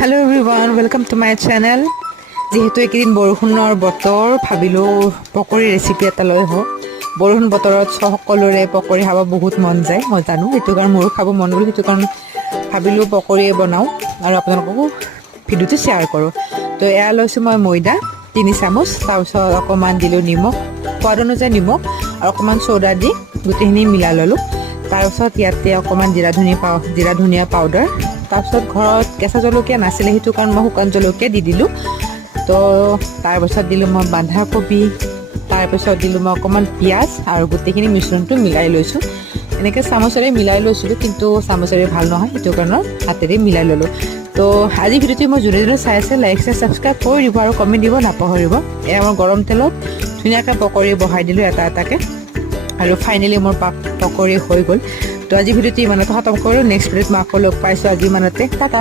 Hello everyone, welcome to my channel. যেহেতু এইকেইদিন বৰষুণৰ বতৰ ভাবিলোঁ পকৰি ৰেচিপি এটা লৈ হওক বৰষুণ বতৰত সকলোৰে পকৰি খাব বহুত মন যায় মই জানো সেইটো কাৰণ মোৰো খাব মন গ'ল সেইটো কাৰণ ভাবিলোঁ পকৰিয়ে বনাওঁ আৰু আপোনালোককো ভিডিঅ'টো শ্বেয়াৰ কৰোঁ তো এয়া লৈছোঁ মই ময়দা 3 চামুচ তাৰপিছত অকণমান দিলোঁ নিমখ সোৱাদ অনুযায়ী নিমখ আৰু অকণমান চ'ডা দি গোটেইখিনি মিলাই ল'লোঁ তাৰপিছত ইয়াতে অকণমান জিৰা ধনিয়া পাউডাৰ তাৰপিছত ঘৰত কেঁচা জলকীয়া নাছিলে সেইটো কাৰণ মই শুকান জলকীয়া দি দিলোঁ তো তাৰপিছত দিলোঁ মই বন্ধাকবি তাৰপিছত দিলোঁ মই অকণমান পিঁয়াজ আৰু গোটেইখিনি মিশ্ৰণটো মিলাই লৈছোঁ এনেকৈ চামুচেৰে মিলাই লৈছিলোঁ কিন্তু চামুচেৰে ভাল নহয় সেইটো কাৰণত হাতেৰে মিলাই ল'লোঁ তো আজি ভিডিঅ'টো মই যোনে যোনে চাই আছে লাইক শ্বেয়াৰ ছাবস্ক্ৰাইব কৰি দিব আৰু কমেণ্ট দিব নাপাহৰিব এয়া মই গৰম তেলত ধুনীয়াকৈ পকৰি বহাই দিলোঁ এটা এটাকৈ আৰু ফাইনেলি মোৰ পকৰি হৈ গ'ল তো আজি ভিডিঅ'টো ইমানতে খতম কৰোঁ নেক্সট ভিডিঅ'ত মই আকৌ লগ পাইছোঁ আজি ইমানতে টাটা